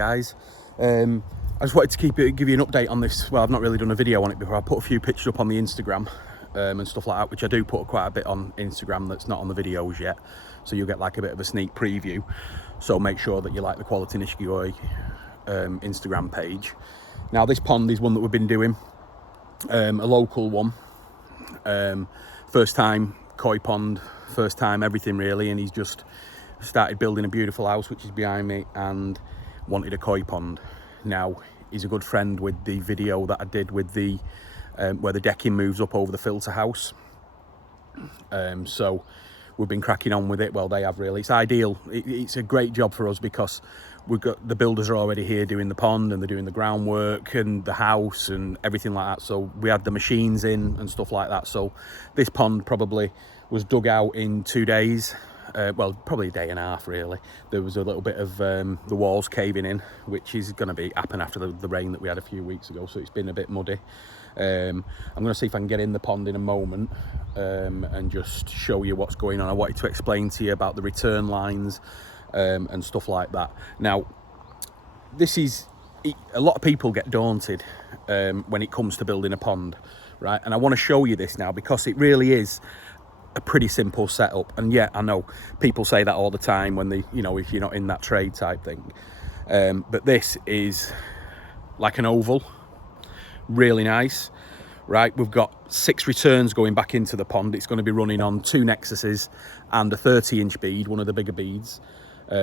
guys. I just wanted to give you an update on this. Well, I've not really done a video on it before. I put a few pictures up on the Instagram and stuff like that, which I do put quite a bit on Instagram that's not on the videos yet, so you'll get like a bit of a sneak preview. So make sure that you like the Quality Nishikigoi Instagram page. Now this pond is one that we've been doing, a local one, first time koi pond, first time everything really, and he's just started building a beautiful house which is behind me and wanted a koi pond. Now he's a good friend with the video that I did with the where the decking moves up over the filter house, so we've been cracking on with it. Well, they have really. It's ideal. It's a great job for us because we've got the builders are already here doing the pond, and they're doing the groundwork and the house and everything like that. So we had the machines in and stuff like that. So this pond probably was dug out in 2 days. Well, probably a day and a half really. There was a little bit of the walls caving in, which is going to happen after the rain that we had a few weeks ago, so it's been a bit muddy. I'm going to see if I can get in the pond in a moment and just show you what's going on. I wanted to explain to you about the return lines and stuff like that. Now, this is, a lot of people get daunted when it comes to building a pond, right? And I want to show you this now because it really is a pretty simple setup. And yeah, I know people say that all the time when they, you know, if you're not in that trade type thing, but this is like an oval, really nice, right? We've got 6 returns going back into the pond. It's going to be running on 2 Nexuses and a 30-inch bead, one of the bigger beads,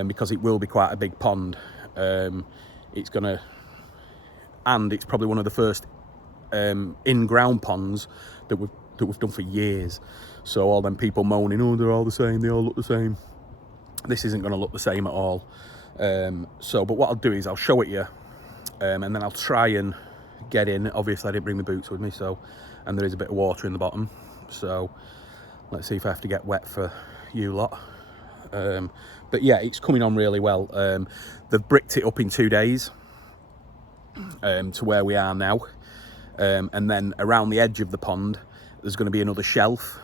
because it will be quite a big pond. It's probably one of the first in-ground ponds that we've done for years. So all them people moaning, oh, they're all the same, they all look the same. This isn't going to look the same at all. But what I'll do is I'll show it you, and then I'll try and get in. Obviously I didn't bring the boots with me, so, and there is a bit of water in the bottom, so let's see if I have to get wet for you lot. But yeah, it's coming on really well. They've bricked it up in 2 days to where we are now, and then around the edge of the pond there's going to be another shelf,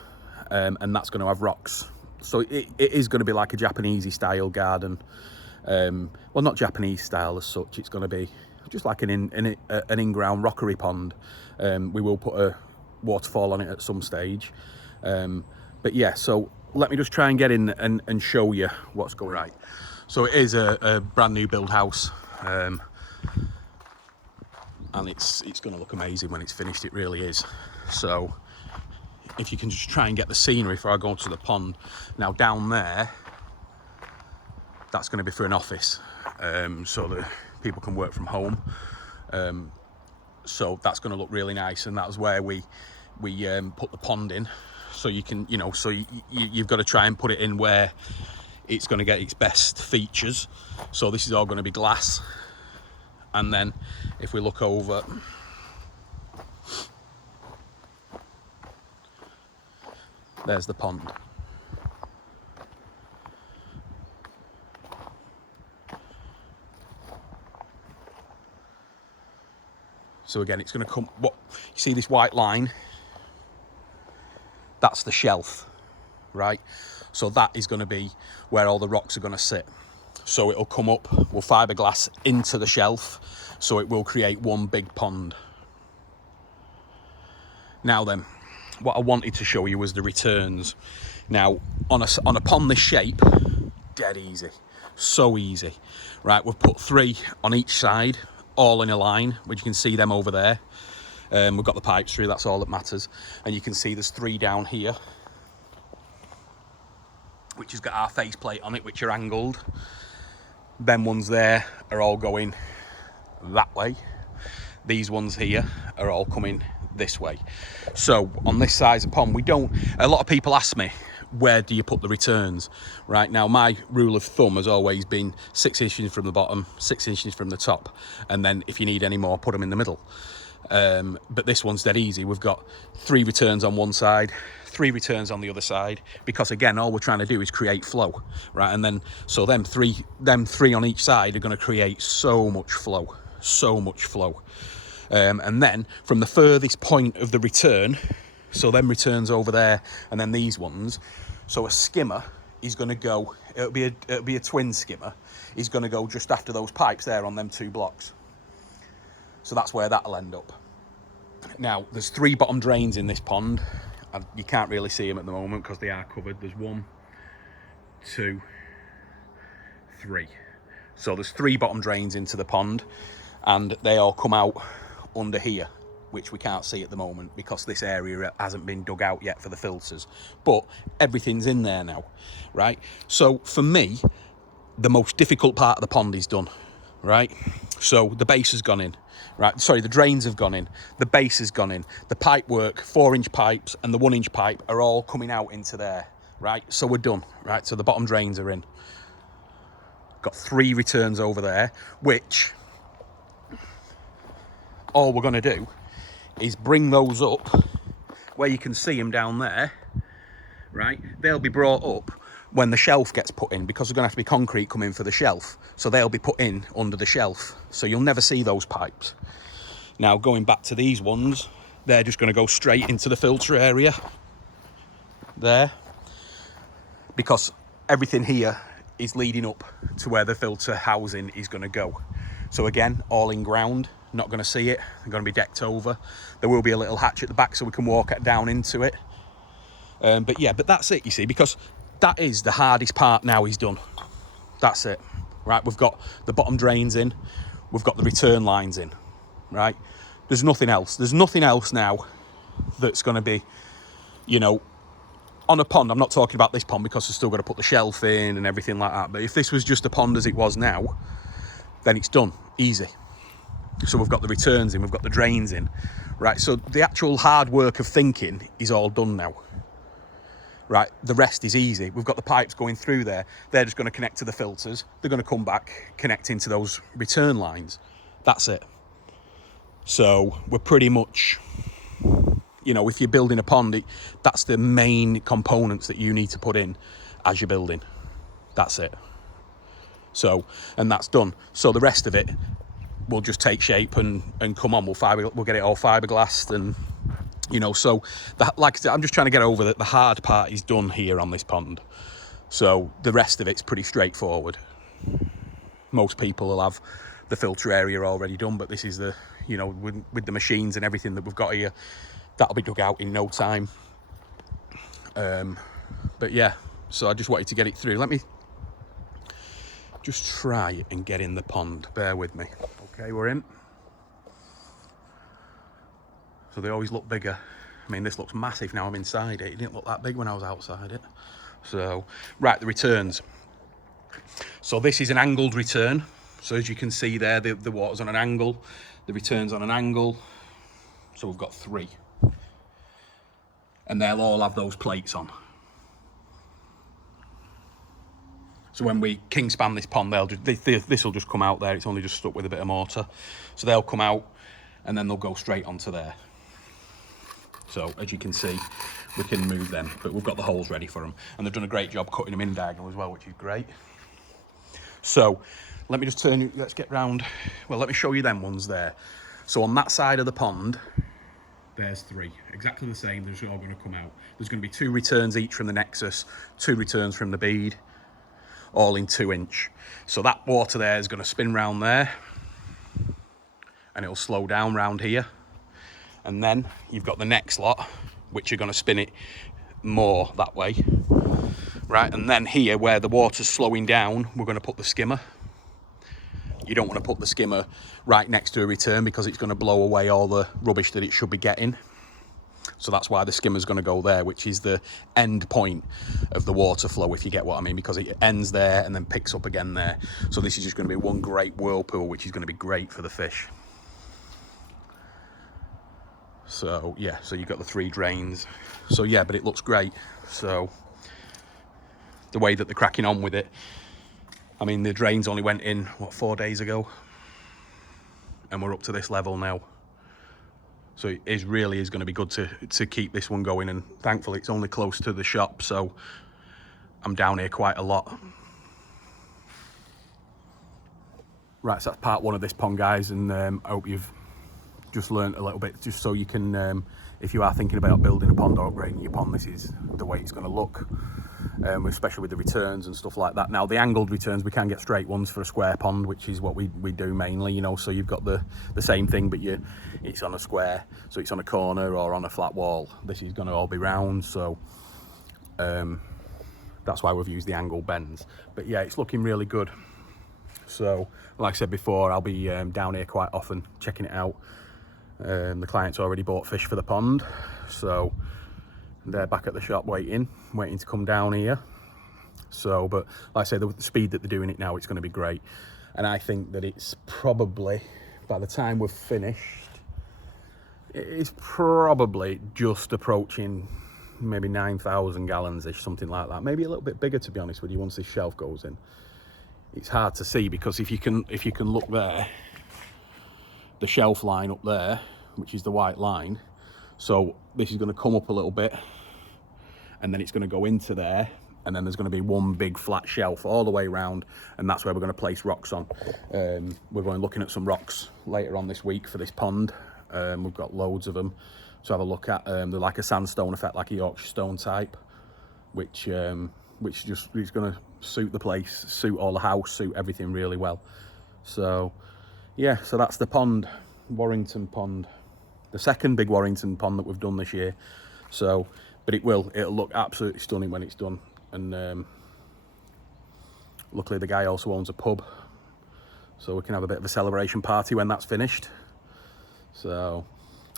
and that's going to have rocks. So it is going to be like a Japanese style garden. Well, not Japanese style as such. It's going to be just like an in-ground rockery pond. We will put a waterfall on it at some stage. But yeah, so let me just try and get in and show you what's going on. Right. So it is a brand new build house. And it's going to look amazing when it's finished. It really is. So if you can just try and get the scenery before I go to the pond. Now down there, that's going to be for an office, so that people can work from home. So that's going to look really nice, and that's where we put the pond in. So you can, you know, so you've got to try and put it in where it's going to get its best features. So this is all going to be glass, and then if we look over, there's the pond. So again, it's going to come, what you see this white line, that's the shelf, right? So that is going to be where all the rocks are going to sit. So it'll come up, we'll fiberglass into the shelf, so it will create one big pond. Now then, what I wanted to show you was the returns. Now, on a pond this shape, dead easy, so easy, right? We've put 3 on each side, all in a line, which you can see them over there. We've got the pipes through, that's all that matters. And you can see there's 3 down here, which has got our faceplate on it, which are angled. Them ones there are all going that way. These ones here are all coming this way. So on this size of pond, a lot of people ask me, where do you put the returns? Right now, my rule of thumb has always been 6 inches from the bottom, 6 inches from the top, and then if you need any more, put them in the middle. But this one's dead easy. We've got 3 returns on one side, 3 returns on the other side, because again, all we're trying to do is create flow, right? And then, so them three on each side are going to create so much flow, so much flow. And then from the furthest point of the return, so them returns over there, and then these ones, so a skimmer is going to go, it'll be a twin skimmer, is going to go just after those pipes there on them 2 blocks. So that's where that'll end up. Now, there's 3 bottom drains in this pond. You can't really see them at the moment because they are covered. There's 1, 2, 3. So there's 3 bottom drains into the pond, and they all come out under here, which we can't see at the moment because this area hasn't been dug out yet for the filters. But everything's in there now, right? So for me, the most difficult part of the pond is done, right? So the base has gone in, right? Sorry, the drains have gone in, the base has gone in, the pipe work, 4-inch pipes and the 1-inch pipe are all coming out into there, right? So we're done, right? So the bottom drains are in. Got 3 returns over there, which all we're going to do is bring those up where you can see them down there, right? They'll be brought up when the shelf gets put in, because we're going to have to be concrete coming for the shelf. So they'll be put in under the shelf. So you'll never see those pipes. Now, going back to these ones, they're just going to go straight into the filter area there, because everything here is leading up to where the filter housing is going to go. So again, all in ground, not going to see it. They're going to be decked over. There will be a little hatch at the back so we can walk down into it. But yeah, but that's it, you see, because that is the hardest part now is done. That's it, right? We've got the bottom drains in. We've got the return lines in, right? There's nothing else. There's nothing else now that's going to be, you know, on a pond. I'm not talking about this pond because we're still got to put the shelf in and everything like that. But if this was just a pond as it was now, then it's done, easy. So we've got the returns in, we've got the drains in, right? So the actual hard work of thinking is all done now, right? The rest is easy. We've got the pipes going through there. They're just going to connect to the filters. They're going to come back, connect into those return lines. That's it. So we're pretty much, you know, if you're building a pond, that's the main components that you need to put in as you're building. That's it. So, and that's done. So the rest of it will just take shape and come on. We'll get it all fiberglassed, and you know. So, like I said, I'm just trying to get over that. The hard part is done here on this pond. So the rest of it's pretty straightforward. Most people will have the filter area already done, but this is the, you know, with the machines and everything that we've got here, that'll be dug out in no time. But yeah, so I just wanted to get it through. Let me just try and get in the pond. Bear with me. Okay, we're in. So they always look bigger. I mean, this looks massive now I'm inside it. It didn't look that big when I was outside it. So, right, the returns. So this is an angled return. So as you can see there, the water's on an angle, the return's on an angle. So we've got 3. And they'll all have those plates on. So when we king span this pond, this will just come out there. It's only just stuck with a bit of mortar. So they'll come out and then they'll go straight onto there. So as you can see, we can move them, but we've got the holes ready for them. And they've done a great job cutting them in diagonal as well, which is great. So let me just let's get round. Well, let me show you them ones there. So on that side of the pond, there's 3, exactly the same. They're just all going to come out. There's going to be 2 returns each from the Nexus, 2 returns from the bead, all in 2-inch. So that water there is going to spin round there, and it'll slow down round here. And then you've got the next lot, which are going to spin it more that way, right? And then here, where the water's slowing down, we're going to put the skimmer. You don't want to put the skimmer right next to a return because it's going to blow away all the rubbish that it should be getting. So that's why the skimmer's going to go there, which is the end point of the water flow, if you get what I mean, because it ends there and then picks up again there. So this is just going to be one great whirlpool, which is going to be great for the fish. So yeah, so you've got the 3 drains. So yeah, but it looks great. So the way that they're cracking on with it, I mean, the drains only went in, what, 4 days ago? And we're up to this level now. So it really is going to be good to keep this one going, and thankfully it's only close to the shop, so I'm down here quite a lot. Right, so that's part 1 of this pond, guys, and I hope you've just learnt a little bit, just so you can, if you are thinking about building a pond or upgrading your pond, this is the way it's going to look. especially with the returns and stuff like that. Now the angled returns, we can get straight ones for a square pond, which is what we do mainly, you know. So you've got the same thing, but it's on a square, so it's on a corner or on a flat wall. This is going to all be round, so that's why we've used the angled bends. But yeah, it's looking really good. So like I said before, I'll be down here quite often checking it out. The client's already bought fish for the pond, so they're back at the shop waiting to come down here. So, but like I say, the speed that they're doing it now, it's going to be great. And I think that it's probably, by the time we're finished, it's probably just approaching maybe 9,000 gallons-ish, something like that. Maybe a little bit bigger, to be honest with you, once this shelf goes in. It's hard to see because if you can look there, the shelf line up there, which is the white line, so this is going to come up a little bit and then it's going to go into there, and then there's going to be one big flat shelf all the way around, and that's where we're going to place rocks on. We're going looking at some rocks later on this week for this pond. We've got loads of them to have a look at. They're like a sandstone effect, like a Yorkshire stone type, which just is going to suit the place, suit all the house, suit everything really well. So yeah, so that's the pond, Warrington pond, the second big Warrington pond that we've done this year. So, but it'll look absolutely stunning when it's done. And luckily the guy also owns a pub, so we can have a bit of a celebration party when that's finished. So,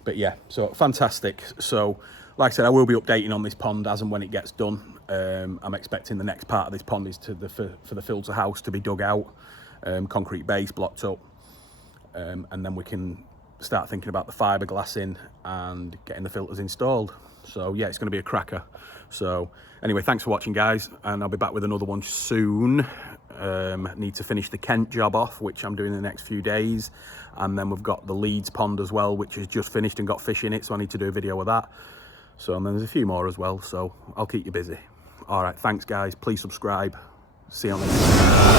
but yeah, so fantastic. So like I said, I will be updating on this pond as and when it gets done. I'm expecting the next part of this pond is for the filter house to be dug out, concrete base blocked up, and then we can start thinking about the fiberglass in and getting the filters installed. So yeah, it's going to be a cracker. So anyway, thanks for watching, guys, and I'll be back with another one soon. Need to finish the Kent job off, which I'm doing in the next few days, and then we've got the Leeds pond as well, which is just finished and got fish in it, so I need to do a video of that. So, and then there's a few more as well, so I'll keep you busy. All right, thanks guys, please subscribe. See you on the next one.